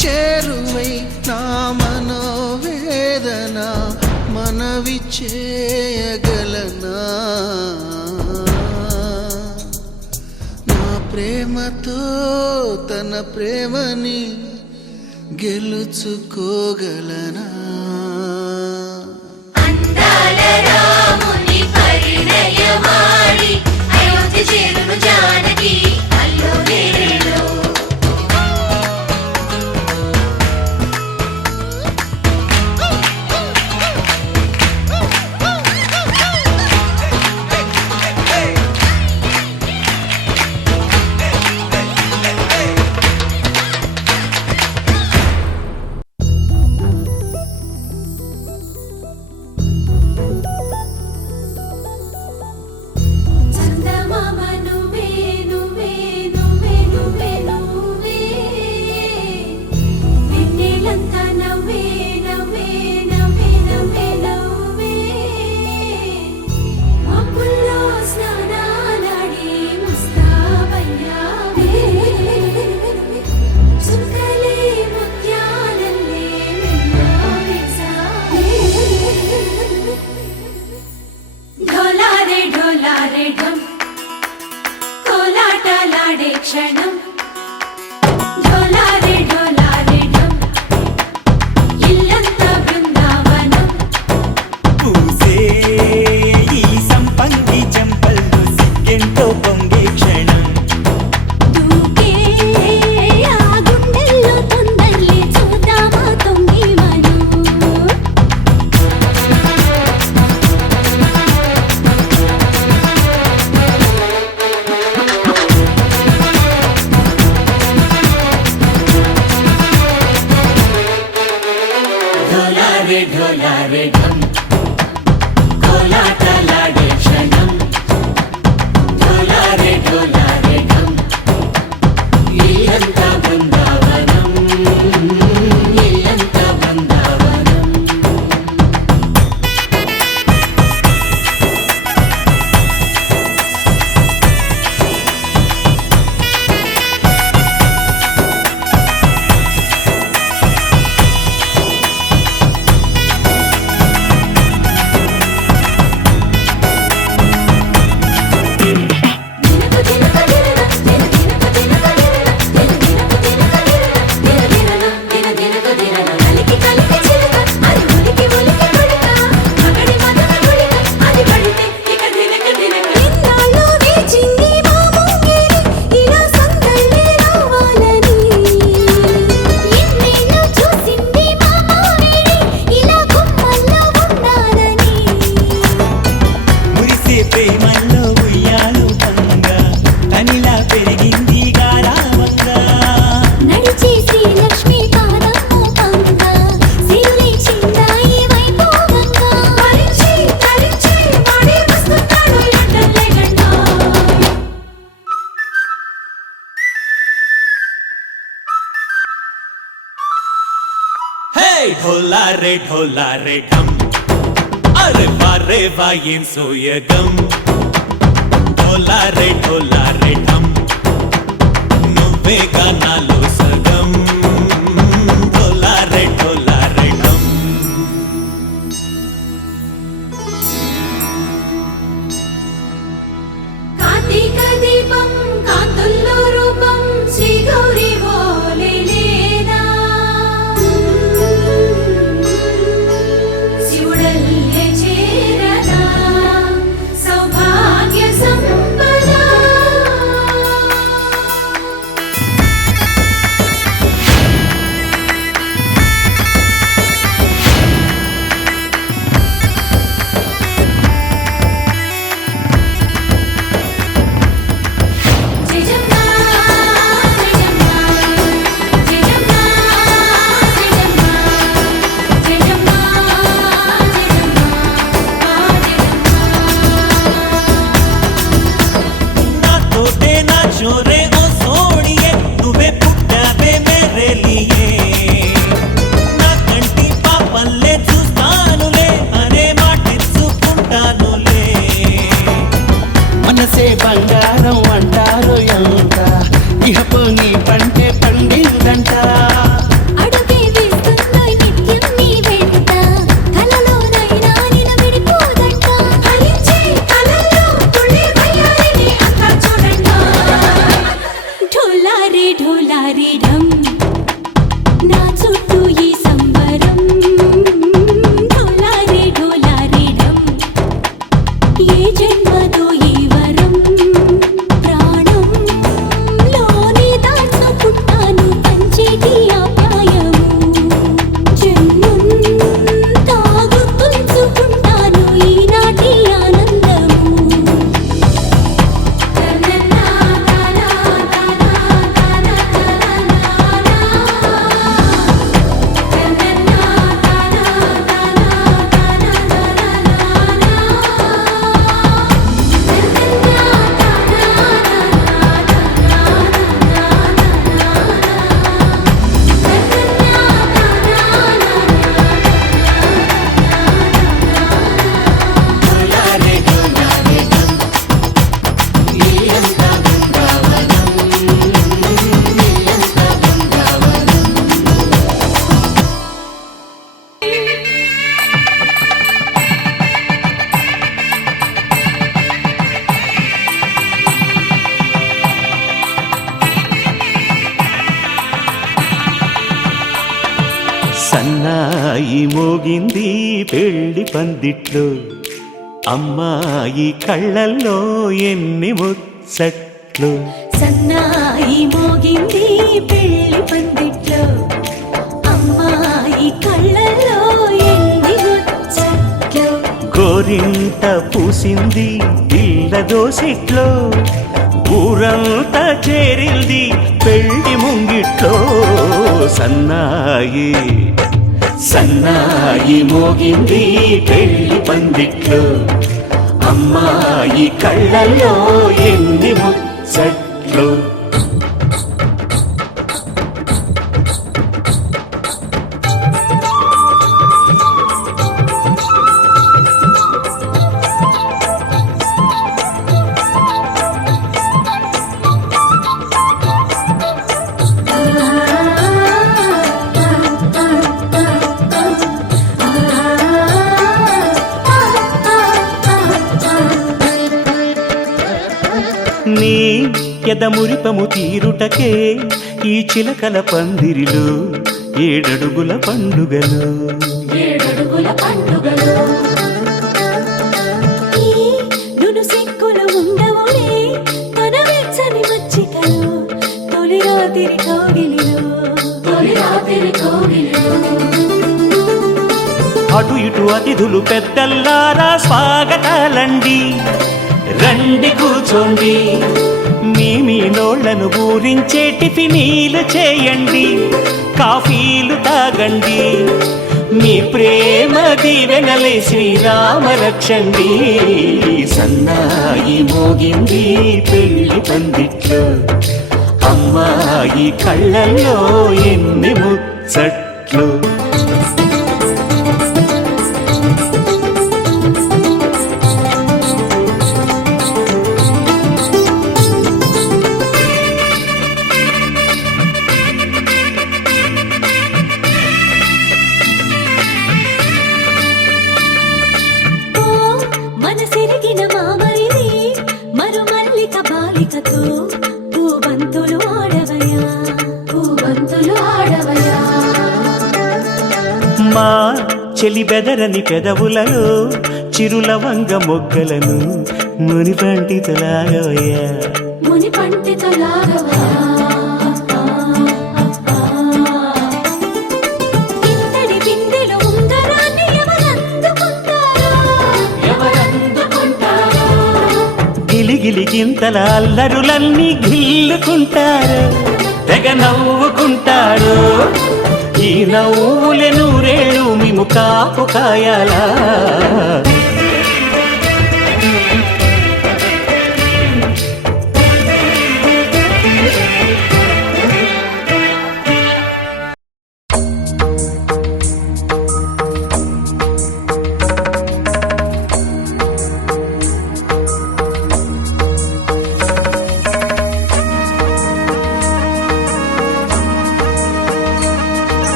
చేరువై నా మనోవేదన మనవి చేయగలనా నా ప్రేమతో తన ప్రేమని గెలుచుకోగలనా అందాల రాముని పరిణయమాడి అయోధ్య చేరును జానకి అల్లో నేరేలో క్షణం ఢోలారే ఢోలారే ఢమ్ ఇల్లంతా బృందావనం పూసే ఈ సంపంగి చెంపల్లో సిగ్గెంతో పొంగే క్షణం దూకే ఆ గుండెల్లో తొందరలే చూద్దామా తొంగి మనం ढोलारे ढोलारे ढम कोलाटलाडे क्षणम ढोलारे ढोलारे ढम इल्लंता बृंदावनम इल्लंता बृंदावनम దినకు దినకు దినకు దినకు దినకు దినకు ढोला रे ढम अरे वाह ఏం సోయగం ढोला रे ढम నువ్వేగా నాలో సగం ढोला रे ढम కార్తీక దీపం కాంతుల్లో రూపం శ్రీ గౌరీ ఓలేలేదా శివుడల్లే చేరదా సౌభాగ్య సంపద चोरे ओ सोड़िए तुवे पुट्टावे मेरे लिए ना कंटी पापल्ले చూస్తానులే అనే మాటిచ్చుకుంటానులే మనసే బంగారం అంటారు ఎంత ఇహపు నీ పంటే పండిందంట అడుగే వేస్తుందో నిత్యం నీ వెంట కలలోనైనా నిన్ను విడిపోదంట ఫలించే కలల్లో తుళ్ళి వయ్యారిని అంతా చూడండి ढोला रे ढम నా చుట్టూ ఈ సంబరం ढोला रे ढम ఏ జన్మదో ఈ వరం ప్రాణం లోని దాచుకుంటాను పంచేటి ఆప్యాయము జన్మం తాగుతుంచుకుంటాను ఈనాటి ఆనందము సన్నాయి మోగింది పెళ్లి పందిట్లో అమ్మాయి కళ్ళల్లో ఎన్ని ముచ్చట్లు సన్నాయి మోగింది పెళ్లి పందిట్లో అమ్మాయి కళ్ళల్లో ఎన్ని ముచ్చట్లు గోరింట పూసింది పిల్ల దోసిట్లో ఊరంతా చేరింది పెళ్లి ముంగిట్లో సన్నాయి మోగింది పెళ్లి పందిట్లో అమ్మాయి కళ్ళల్లో ఎన్ని ముచ్చట్లు నీ ఎదమురిపము తీరుటకే ఈ చిలకల పందిరిలో ఏడడుగుల పండుగలు ఈ నును సిక్కులు ఉండవులే తన వెచ్చని మచ్చికలు తొలి రాత్రి కోగిలిలో అటు ఇటు అతిథులు పెద్దల్లారా స్వాగతాలండి రండి కూర్చోండి మీ నోళ్లను ఊరించే టిఫినీలు చేయండి కాఫీలు తాగండి మీ ప్రేమ దీవెనలే శ్రీరామ రక్షండి సన్నాయి మోగింది పెళ్లి పందిట్లో అమ్మాయి కళ్ళల్లో ఎన్ని ముచ్చట్లు కరిగిన మామరిది మరుమల్లిక బాలికతో పూబంతులు ఆడవయా పూబంతులు ఆడవయా మా చెలి బెదరని పెదవులలో చిరులవంగ మొగ్గలను మునిపంటితలాగవయ్యా ముని పండితులాగవా ఇంతటి బిందెలో ఉంగరాన్ని ఎవరందుకుంటారో గిలిగిలి గింతల అల్లరులన్నీ గిల్లుకుంటారు తెగ నవ్వుకుంటారు ఈ నవ్వులే నూరేళ్ళు మేము కాపు కాయాలా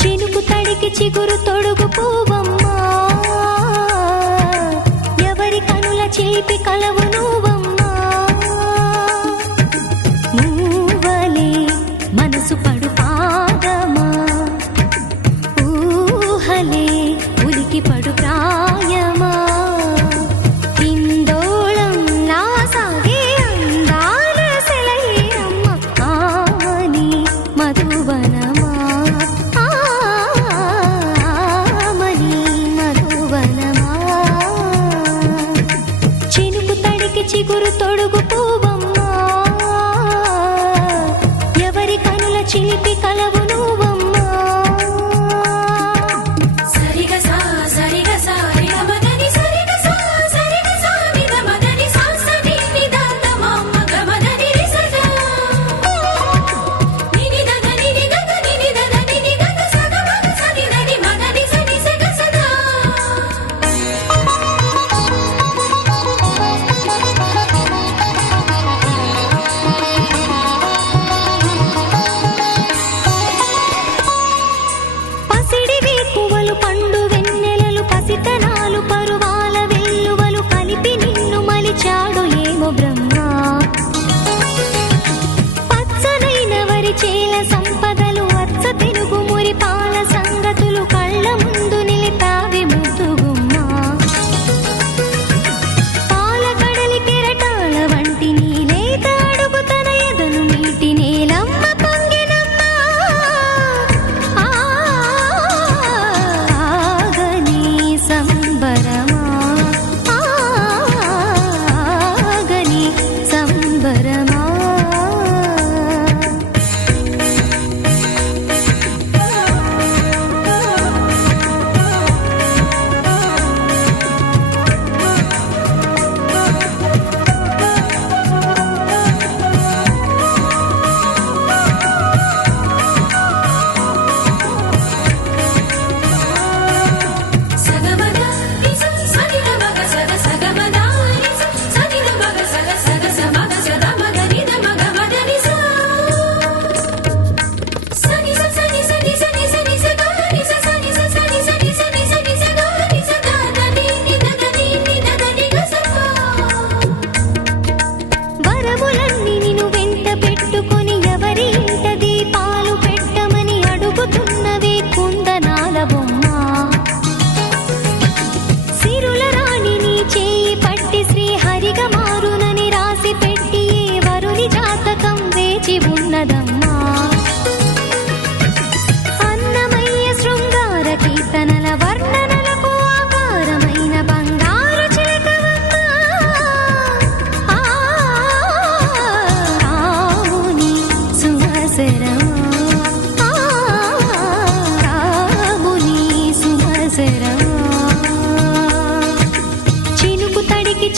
చినుకు తడికి చిగురు తొడుగు పూవమ్మా ఎవరి కనుల చేపి కలవు నువ్వమ్మా మూవలే మనసు పడు పాదమా ఊహలే ఉలికి పడు ప్రాయమా ఇందోళం నా సాగే అందాల సెలయేరమ్మ ఆమని మధువనమా ఆమని మధువనమా చినుకు తడికి చిగురు తొడుగు పూవమ్మా ఎవరి కనుల చిలిపి కలవు నువ్వమ్మా సరిగ సా సరిగ సారి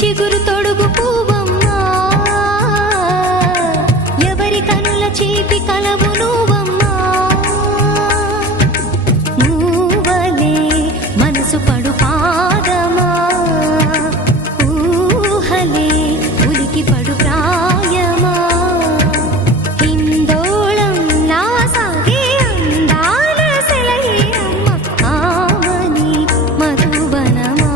చిగురు తొడుగు పువ్వమ్మా ఎవరి కనుల చీపి కలవు నువ్వమ్మా నువ్వలే మనసు పడు పాదమా ఊహలే ఉలికి పడు ప్రాయమా హిందోళం నా సాగే అందాల సెలయేరమ్మ ఆమని మధువనమా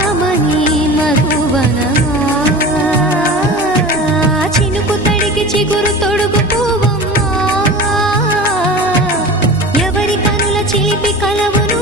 ఆమని మధువనమా చినుకు తడికి చిగురు తొడుగు పువ్వమ్మా ఎవరి కనుల చిలిపి కలవును